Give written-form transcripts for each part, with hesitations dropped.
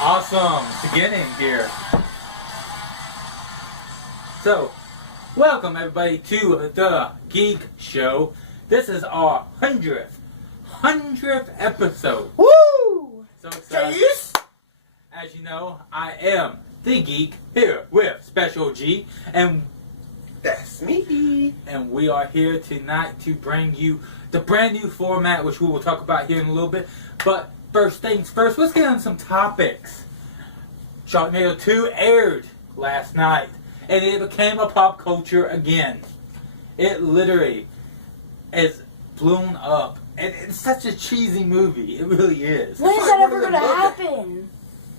Awesome beginning here. So, welcome everybody to the Geek Show. This is our 100th episode. Woo! So excited. Yes. As you know, I am the Geek here with Special G, and That's me. we are here tonight to bring you the brand new format, which we will talk about here in a little bit. But first things first, let's get on some topics. Sharknado 2 aired last night, and it became a pop culture again. It literally is blown up, and it's such a cheesy movie. It really is. When is that ever going to happen?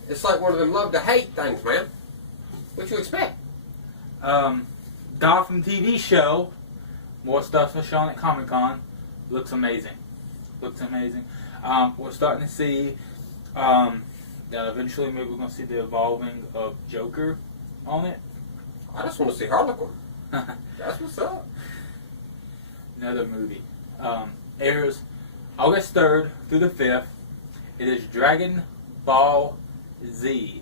It's like one of them love to hate things, man. What you expect? Gotham TV show. More stuff for Sean at Comic Con. Looks amazing. We're starting to see that eventually maybe we're going to see the evolving of Joker on it. I just want to see Harlequin. That's what's up. Another movie. Airs August 3rd through the 5th. It is Dragon Ball Z.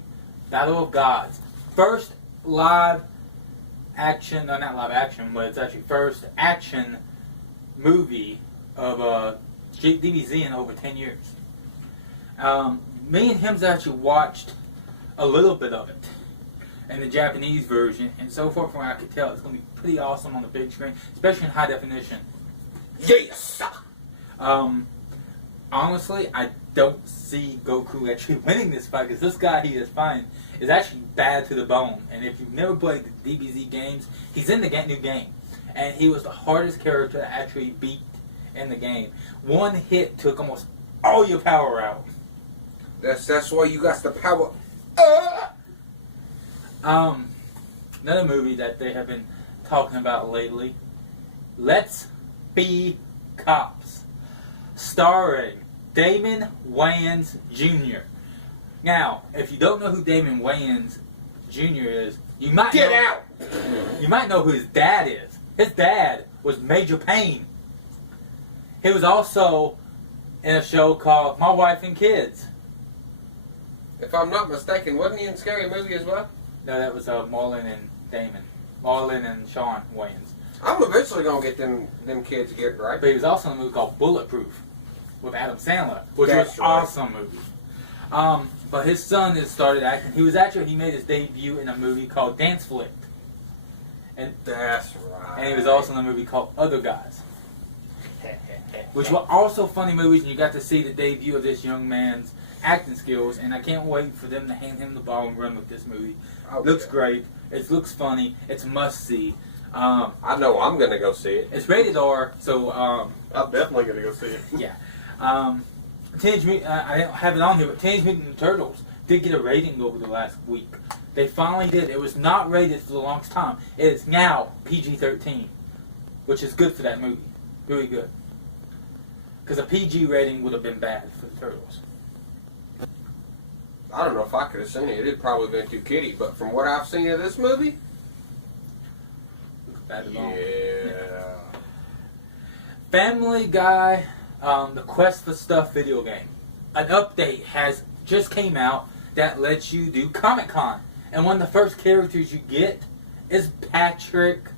Battle of Gods. First live action, no, not live action, but it's actually first action movie of DBZ in over 10 years. Me and him's actually watched a little bit of it in the Japanese version, and so far from what I could tell, it's going to be pretty awesome on the big screen, especially in high definition. Yes. Honestly, I don't see Goku actually winning this fight, because this guy he is fighting is actually bad to the bone. And if you've never played the DBZ games, he's in the new game, and he was the hardest character to actually beat in the game. One hit took almost all your power out. That's why you got the power. Another movie that they have been talking about lately, Let's Be Cops, starring Damon Wayans Jr. Now, if you don't know who Damon Wayans Jr. is, you might Get know, out. You might know who his dad is. His dad was Major Payne. He was also in a show called My Wife and Kids. If I'm not mistaken, wasn't he in Scary Movie as well? No, that was Marlon and Damon. Marlon and Sean Wayans. I'm eventually gonna get them kids to get right. But he was also in a movie called Bulletproof with Adam Sandler, which That's was right. awesome movie. But his son has started acting. He made his debut in a movie called Dance Flick. And That's right. he was also in a movie called Other Guys, which were also funny movies, and you got to see the debut of this young man's acting skills, and I can't wait for them to hand him the ball and run with this movie. Looks great. It looks funny. It's a must-see. I know I'm gonna go see it. It's rated R, so I'm definitely gonna go see it. yeah. Teenage Mutant, I don't have it on here, but Teenage Mutant Ninja Turtles did get a rating over the last week. They finally did. It was not rated for the longest time. It is now PG-13, which is good for that movie. Really good. Because a PG rating would have been bad for the Turtles. I don't know if I could have seen it. It'd probably been too kiddie, but from what I've seen of this movie, Looks bad at all. yeah. Family Guy, the Quest for Stuff video game. An update has just came out that lets you do Comic Con. And one of the first characters you get is Patrick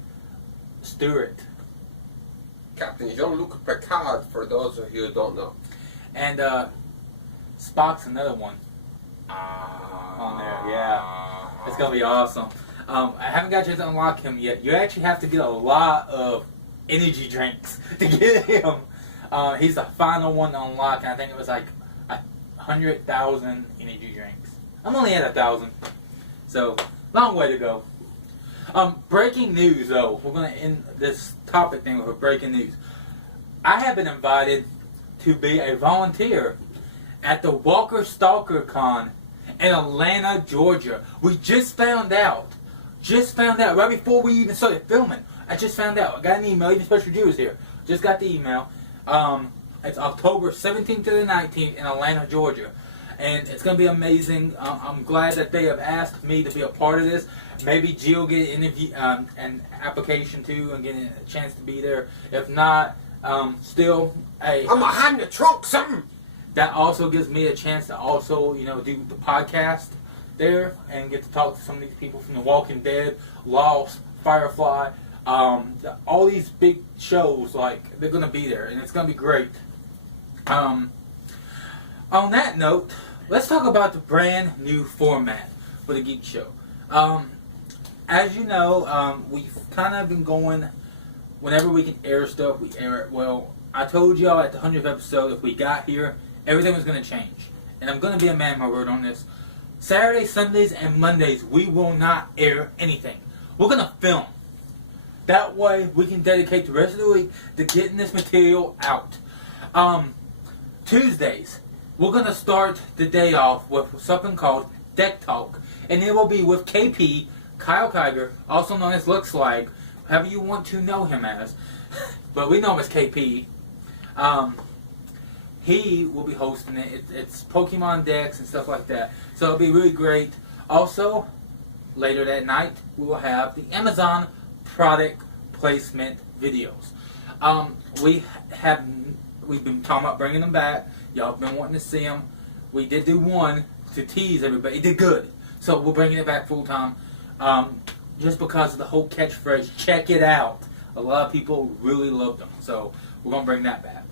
Stewart. Captain Jean-Luc Picard, for those of you who don't know. And Spock's another one on there, yeah. It's going to be awesome. I haven't got a chance to unlock him yet. You actually have to get a lot of energy drinks to get him. He's the final one to unlock, and I think it was like 100,000 energy drinks. I'm only at 1,000. So, long way to go. Breaking news, though. We're going to end this topic thing with breaking news. I have been invited to be a volunteer at the Walker Stalker Con in Atlanta, Georgia. We just found out right before we even started filming. I just found out. I got an email. Even Special G was here. Just got the email. It's October 17th to the 19th in Atlanta, Georgia. And it's going to be amazing. I'm glad that they have asked me to be a part of this. Maybe G will get an interview, an application too, and get a chance to be there. If not, still, hey. I'm gonna hide in the trunk something. that also gives me a chance to also, do the podcast there and get to talk to some of these people from The Walking Dead, Lost, Firefly, all these big shows. Like, they're gonna be there, and it's gonna be great. On that note, let's talk about the brand new format for the Geek Show. As you know, we've kind of been going, whenever we can air stuff, we air it. Well, I told y'all at the 100th episode, if we got here, everything was going to change. And I'm going to be a man of my word on this. Saturdays, Sundays, and Mondays, we will not air anything. We're going to film. That way, we can dedicate the rest of the week to getting this material out. Tuesdays, we're going to start the day off with something called Deck Talk. And it will be with KP, Kyle Kiger, also known as Lux Slag, however you want to know him as. But we know him as KP. He will be hosting it. It's Pokemon decks and stuff like that. So it'll be really great. Also, later that night, we will have the Amazon product placement videos. We've been talking about bringing them back. Y'all have been wanting to see them. We did do one to tease everybody. It did good. So we're bringing it back full time. Just because of the whole catchphrase, check it out. A lot of people really loved them. So we're going to bring that back.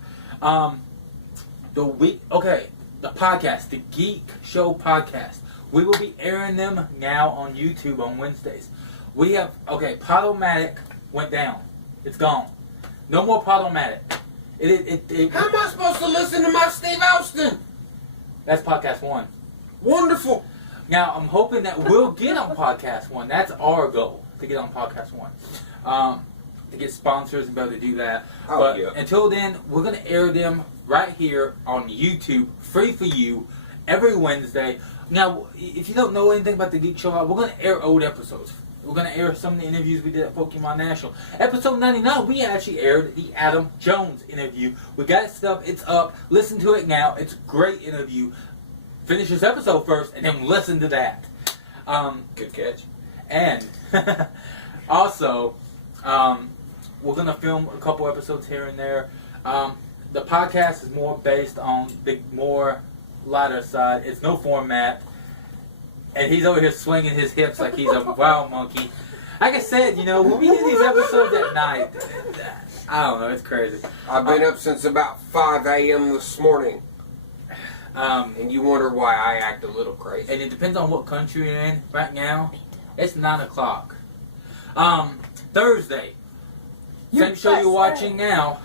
The podcast, the Geek Show podcast. We will be airing them now on YouTube on Wednesdays. We have, Podomatic went down. It's gone. No more Podomatic. How am I supposed to listen to my Steve Austin? That's podcast 1. Wonderful. Now, I'm hoping that we'll get on podcast 1. That's our goal, to get on podcast 1. To get sponsors and be able to do that. But until then, we're going to air them right here on YouTube, free for you, every Wednesday. Now, if you don't know anything about the Geek Show, we're going to air old episodes. We're going to air some of the interviews we did at Pokemon National. Episode 99, we actually aired the Adam Jones interview. We got it stuff. It's up. Listen to it now. It's a great interview. Finish this episode first, and then listen to that. Good catch. And also, we're going to film a couple episodes here and there. The podcast is more based on the more lighter side. It's no format. And he's over here swinging his hips like he's a wild monkey. Like I said, when we do these episodes at night, I don't know, it's crazy. I've been up since about 5 a.m. this morning. And you wonder why I act a little crazy. And it depends on what country you're in. Right now, it's 9 o'clock. Thursday. Same show you're watching now.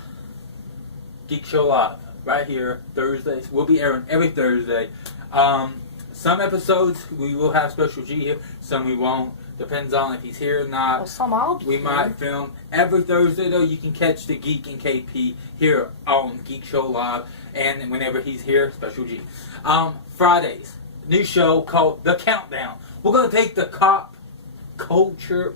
Geek Show Live. Right here, Thursdays. We'll be airing every Thursday. Some episodes we will have Special G here. Some we won't. Depends on if he's here or not. Well, some I'll be We here. might film. Every Thursday, though, you can catch the Geek and KP here on Geek Show Live. And whenever he's here, Special G. Fridays, new show called The Countdown. We're going to take the pop culture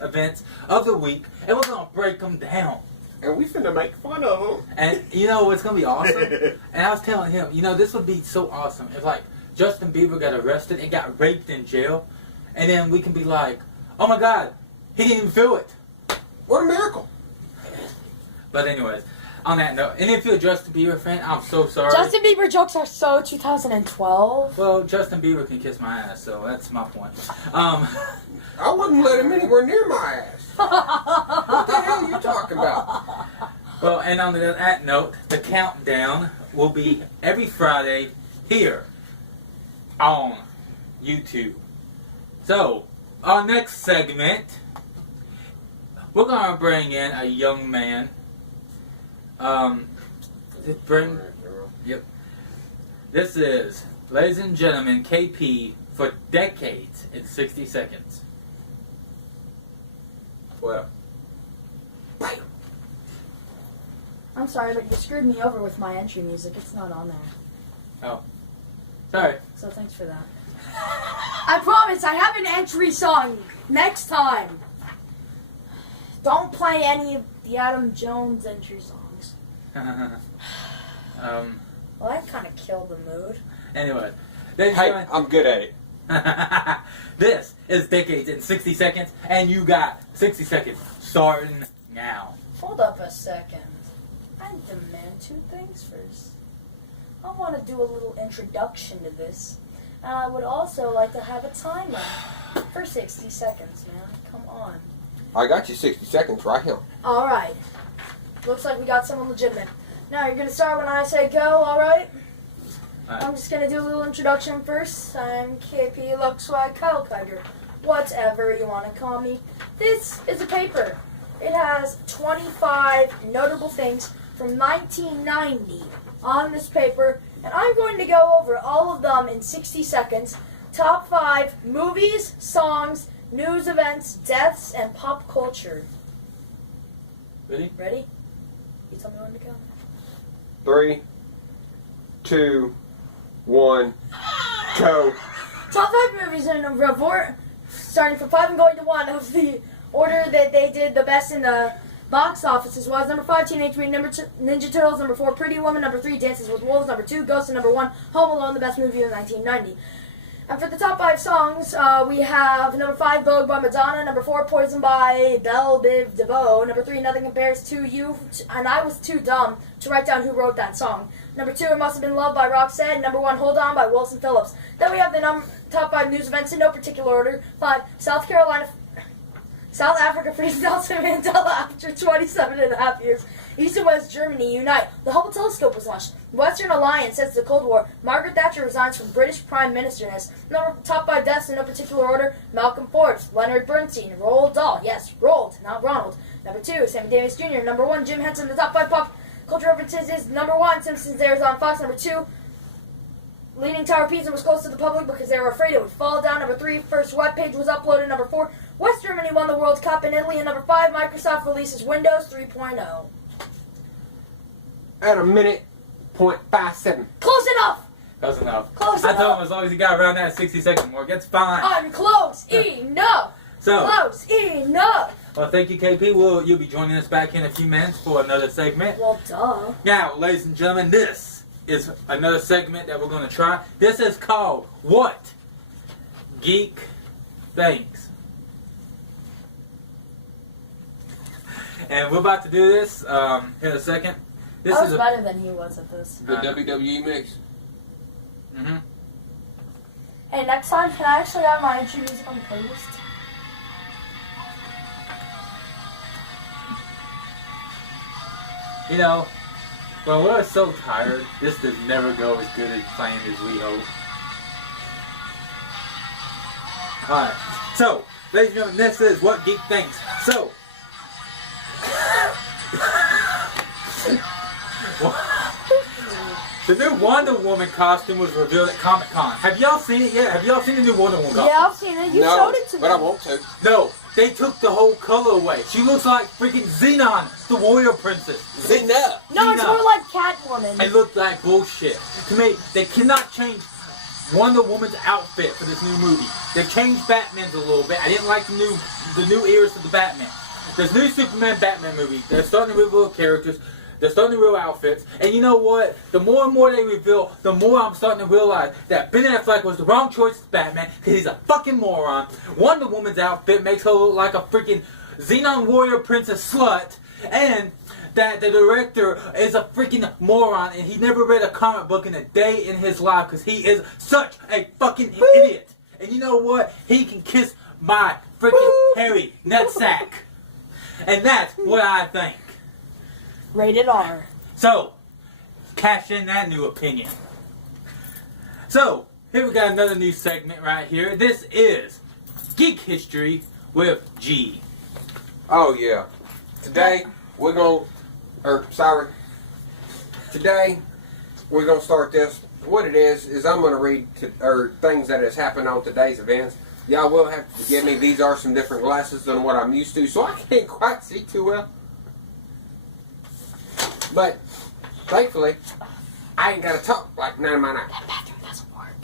events of the week, and we're going to break them down. And we finna make fun of them. And it's going to be awesome. And I was telling him, this would be so awesome if, Justin Bieber got arrested and got raped in jail. And then we can be like, oh my God, he didn't even feel it. What a miracle. But anyways, on that note, and if you're a Justin Bieber fan, I'm so sorry. Justin Bieber jokes are so 2012. Well, Justin Bieber can kiss my ass, so that's my point. I wouldn't let him anywhere near my ass. What the hell are you talking about? Well, and on that note, the countdown will be every Friday here on YouTube. So, our next segment, we're going to bring in a young man. Yep. This is, ladies and gentlemen, KP for decades in 60 seconds. Well. I'm sorry, but you screwed me over with my entry music. It's not on there. Oh. Sorry. So thanks for that. I promise I have an entry song next time. Don't play any of the Adam Jones entry songs. Well, that kind of killed the mood. Anyway. Hey, I'm good at it. This is Decades in 60 Seconds, and you got 60 seconds starting now. Hold up a second. I demand 2 things first. I want to do a little introduction to this. And I would also like to have a timer for 60 seconds, man. Come on. I got you 60 seconds right here. Alright. Looks like we got someone legitimate. Now, you're going to start when I say go, alright? I'm just going to do a little introduction first. I'm KP Luxwag Kyle Kiger. Whatever you want to call me. This is a paper. It has 25 notable things from 1990 on this paper, and I'm going to go over all of them in 60 seconds. Top 5 movies, songs, news events, deaths, and pop culture. Ready? Ready? You tell me when to go. 3, 2, 1, go. Top 5 movies in report, starting from 5 and going to 1 of the order that they did the best in the box offices was number 5, Teenage Mutant Ninja Turtles, number 4, Pretty Woman, number 3, Dances with Wolves, number 2, Ghost, and number 1, Home Alone, the best movie of 1990. And for the top 5 songs, we have number 5, Vogue by Madonna, number 4, Poison by Belle Biv DeVoe, number 3, Nothing Compares to You, and I was too dumb to write down who wrote that song. Number 2, It Must Have Been Love by Roxette, number 1, Hold On by Wilson Phillips. Then we have the top 5 news events in no particular order. 5, South Africa frees Nelson Mandela after 27 and a half years. East and West Germany unite. The Hubble telescope was launched. Western Alliance ends the Cold War. Margaret Thatcher resigns from British Prime Ministerness. Top 5 deaths in no particular order. Malcolm Forbes, Leonard Bernstein, Roald Dahl. Yes, Roald, not Ronald. Number 2, Sammy Davis Jr. Number 1, Jim Henson. The top 5 pop culture references is number 1, Simpsons airs on Fox. Number 2, Leaning Tower Pizza was closed to the public because they were afraid it would fall down. Number 3, first webpage was uploaded. Number 4, West Germany won the World Cup in Italy. And number 5, Microsoft releases Windows 3.0. At a minute, .57. Close enough! Close enough. Close I enough. told him as long as he got around that 60-second mark, it's fine. I'm close enough! So, Close enough! well, thank you, KP. You'll be joining us back in a few minutes for another segment. Well, duh. Now, ladies and gentlemen, this is another segment that we're going to try. This is called What Geek Thinks. And we're about to do this in a second. This I was is better than he was at this. The WWE mix. Mm-hmm. Hey, next time, can I actually have my entry music on the playlist? You know, when we're so tired, this does never go as good as playing as we hope. Alright, so, ladies and gentlemen, this is What Geek Thinks. So, the new Wonder Woman costume was revealed at Comic-Con. Have y'all seen it yet? Have y'all seen the new Wonder Woman costume? Yeah, I've seen it. You showed it to me. But I want to. No, they took the whole color away. She looks like freaking Xenon, the warrior princess. Xena. No, it's Xena. more like Catwoman. It looked like bullshit. To me, they cannot change Wonder Woman's outfit for this new movie. They changed Batman's a little bit. I didn't like the new eras of the Batman. This new Superman Batman movie, they're starting to reveal characters. They're starting to reveal outfits. And you know what? The more and more they reveal, the more I'm starting to realize that Ben Affleck was the wrong choice as Batman because he's a fucking moron. Wonder Woman's outfit makes her look like a freaking Xenon warrior princess slut. And that the director is a freaking moron and he never read a comic book in a day in his life because he is such a fucking idiot. And you know what? He can kiss my freaking hairy nutsack. And that's what I think. Rated R. So, cash in that new opinion. So, here we got another new segment right here. This is Geek History with G. Oh, yeah. Today, we're going to... Today, we're going to start this. What it is I'm going to read things that has happened on today's events. Y'all will have to forgive me. These are some different glasses than what I'm used to, so I can't quite see too well. But, thankfully, I ain't got to talk like 9 of my 9. That bathroom doesn't work.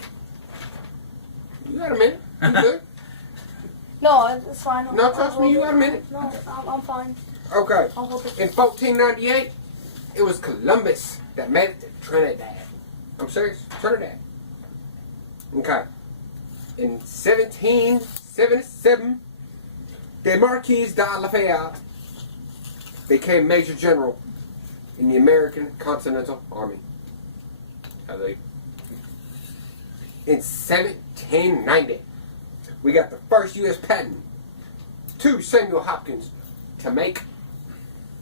You got a minute? You good? No, it's fine. No, trust me, you got a minute. No, I'm fine. Okay. I'll hold it. In 1498, it was Columbus that made it to Trinidad. I'm serious, Trinidad. Okay. In 1777, the Marquis de Lafayette became Major General in the American Continental Army. Have they? In 1790, we got the first U.S. patent to Samuel Hopkins to make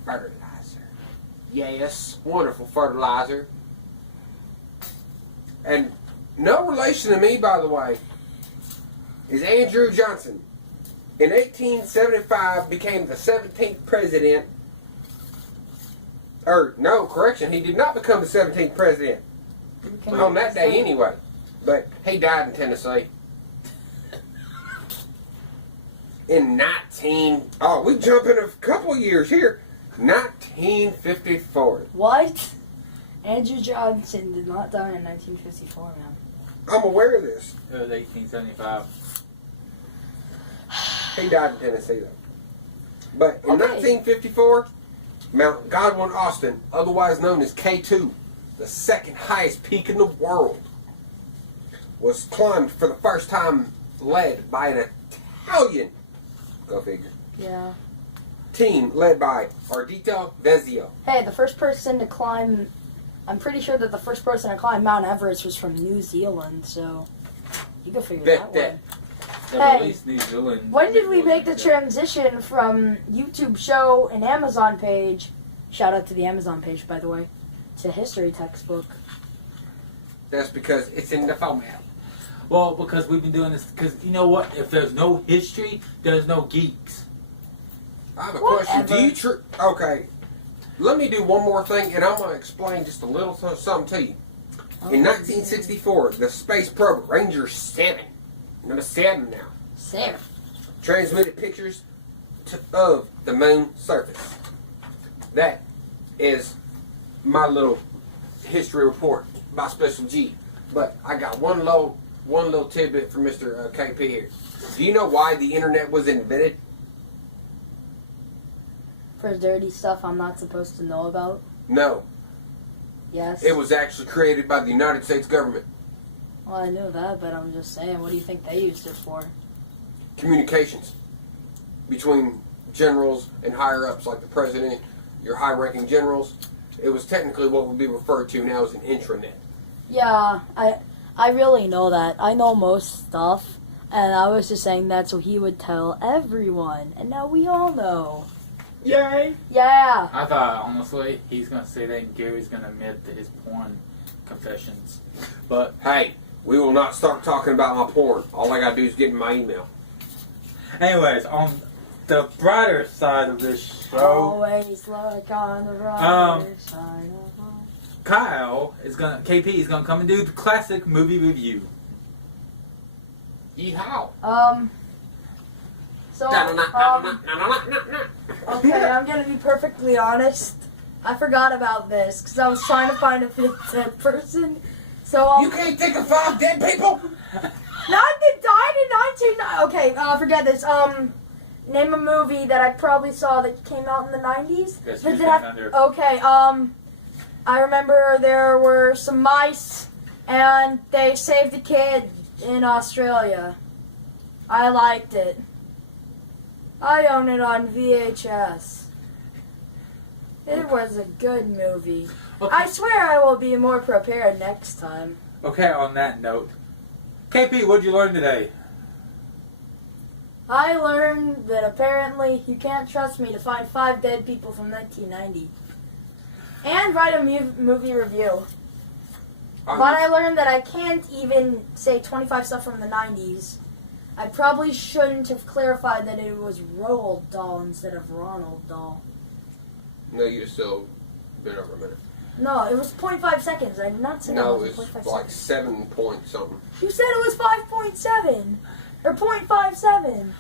fertilizer. Yes, wonderful fertilizer. And no relation to me, by the way, is Andrew Johnson. In 1875, became the 17th president. No, correction, he did not become the 17th president. On that day anyway. But he died in Tennessee. In we jump in a couple years here. 1954. What? Andrew Johnson did not die in 1954, man. I'm aware of this. It was 1875. He died in Tennessee, though. But in 1954, Mount Godwin Austen, otherwise known as K2, the second highest peak in the world, was climbed for the first time, led by an Italian, go figure, Yeah. team led by Ardito Vezio. Hey, the first person to climb... I'm pretty sure that the first person to climb Mount Everest was from New Zealand, so... You can figure that one. At least New Zealand. When did we make the transition from YouTube show and Amazon page, shout out to the Amazon page, by the way, to history textbook? That's because it's in the format. Well, because we've been doing this, because you know what? If there's no history, there's no geeks. I have a question. Do Whatever. you... Okay. Let me do one more thing, and I'm going to explain just a little something to you. In 1964, the space probe Ranger 7, number 7 now, 7. transmitted pictures of the moon surface. That is my little history report by Special G. But I got one little tidbit for Mr. KP here. Do you know why the internet was invented? For dirty stuff I'm not supposed to know about? No. Yes. It was actually created by the United States government. Well, I knew that, but I'm just saying, what do you think they used it for? Communications between generals and higher-ups like the president, your high-ranking generals. It was technically what would be referred to now as an intranet. Yeah, I really know that. I know most stuff, and I was just saying that so he would tell everyone, and now we all know. Yay! Yeah. I thought, honestly, he's going to say that and Gary's going to admit to his porn confessions. But, Hey, we will not start talking about my porn. All I gotta do is get in my email. anyways, on the brighter side of this show, Always look on the brighter side of life. KP is going to come and do the classic movie review. Yeehaw! So, okay, I'm gonna be perfectly honest. I forgot about this because I was trying to find a fifth dead person. So You can't think of 5 dead people? None that died in 19... Okay, forget this. Name a movie that I probably saw that came out in the 90s. Guess Does Who's it have- Down Under? Okay, I remember there were some mice and they saved a kid in Australia. I liked it. I own it on VHS. It was a good movie. Okay. I swear I will be more prepared next time. Okay, on that note, KP, what'd you learn today? I learned that apparently you can't trust me to find 5 dead people from 1990. And write a movie review. But I learned that I can't even say 25 stuff from the 90s. I probably shouldn't have clarified that it was Roald Dahl instead of Ronald Dahl. No, you'd have still been over a minute. No, it was 0.5 seconds. I did not say that No, was it's 0.5 like seconds. 7 point something. You said it was 5.7. Or 0.57.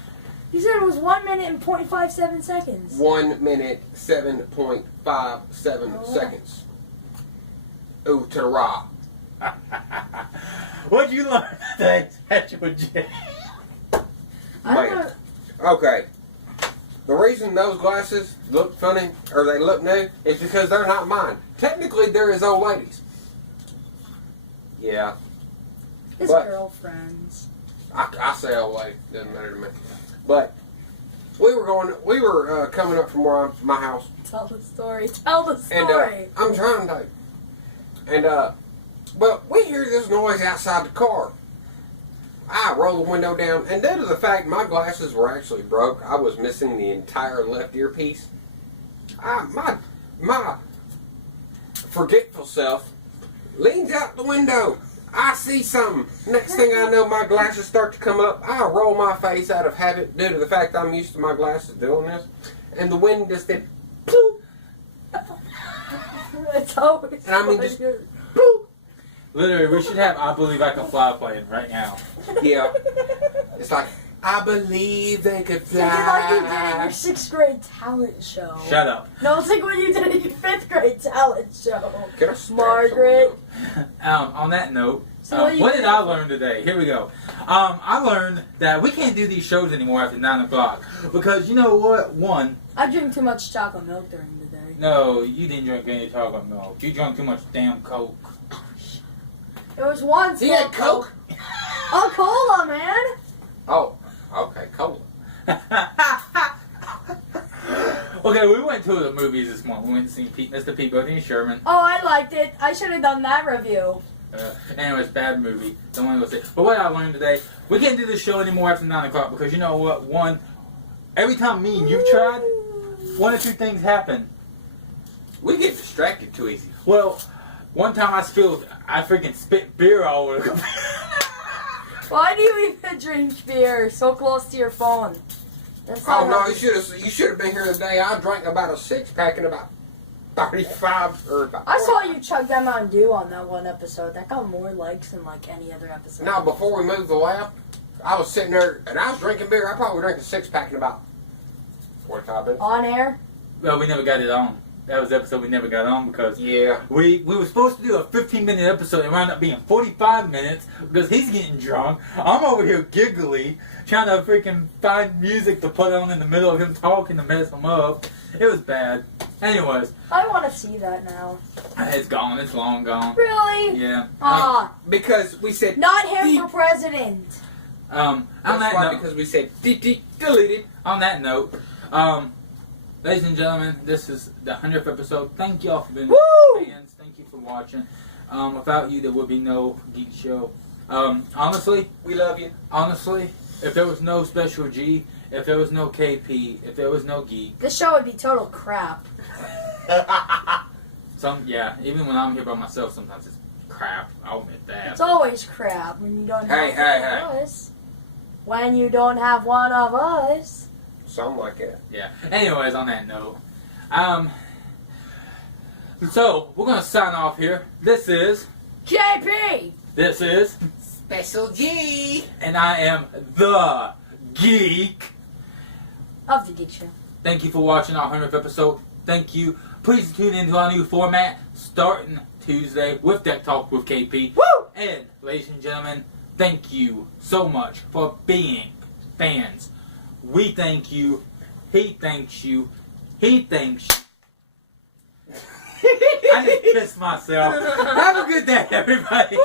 You said it was 1 minute and 0.57 seconds. 1 minute, 7.57 seconds. Ooh, to the raw. What'd you learn today, Special J? I don't know. Okay. The reason those glasses look funny, or they look new, is because they're not mine. Technically, they're his old ladies. Yeah. His But- girlfriends. I say old lady. Doesn't matter to me. But we were coming up from my house. Tell the story. Tell the And story. I'm trying to. And Well, we hear this noise outside the car. I roll the window down, and due to the fact my glasses were actually broke, I was missing the entire left earpiece. My forgetful self leans out the window. I see something. Next thing I know, my glasses start to come up. I roll my face out of habit due to the fact I'm used to my glasses doing this. And the wind just did, bloop. It's always And I mean, just, funny. bloop. Literally, we should have I Believe I Can Fly playing right now. Yeah. It's like, I believe they could fly. Think like you did in your 6th grade talent show. Shut up. No, think what you did in your 5th grade talent show. Get a stab Margaret. On that note, So what you what did did- I learn today? Here we go. I learned that we can't do these shows anymore after 9 o'clock. Because you know what? One, I drink too much chocolate milk during the day. no, you didn't drink any chocolate milk. You drank too much damn Coke. It was once. He had Coke? Oh, cola, man. Oh, okay, cola. Okay, we went to the movies this morning. We went to see Mr. Peabody and Sherman. Oh, I liked it. I should have done that review. Anyways, bad movie. Don't want to go see. But what I learned today, we can't do this show anymore after 9 o'clock because you know what? One, every time me and you've tried, one or two things happen. We get distracted too easy. Well, one time I freaking spit beer all over the computer. Why do you even drink beer so close to your phone? That's Oh not no, healthy. you should have been here today. I drank about a 6-pack in about 35 or about. I saw you chug that Mountain Dew on that one episode. That got more likes than like any other episode. Now before we moved the lab, I was sitting there and I was drinking beer. I probably drank a 6-pack in about 45 minutes. On air? Well, we never got it on. That was the episode we never got on because Yeah. we were supposed to do a 15-minute episode and wound up being 45 minutes because he's getting drunk. I'm over here giggly, trying to freaking find music to put on in the middle of him talking to mess him up. It was bad. Anyways, I want to see that now. it's gone. It's long gone. Really? Yeah. Ah, Because we said. not him for president. On That's that why, note, because we said deleted. on that note, ladies and gentlemen, this is the 100th episode. Thank y'all for being Woo! fans. Thank you for watching. Without you, there would be no Geek Show. Honestly, We love you. if there was no Special G, if there was no KP, if there was no Geek, This show would be total crap. even when I'm here by myself, sometimes it's crap. I'll admit that. It's always crap when you don't have Hey, one of us. When you don't have one of us. Something like that. Yeah. Anyways, on that note, so we're gonna sign off here. This is JP! Special G. and I am the Geek. Of the Geek Show. Thank you for watching our 100th episode. Thank you. Please tune into our new format starting Tuesday with Deck Talk with KP. Woo! And, ladies and gentlemen, thank you so much for being fans. We thank you. He thanks you. He thanks you. I just kissed myself. Have a good day, everybody. Woo!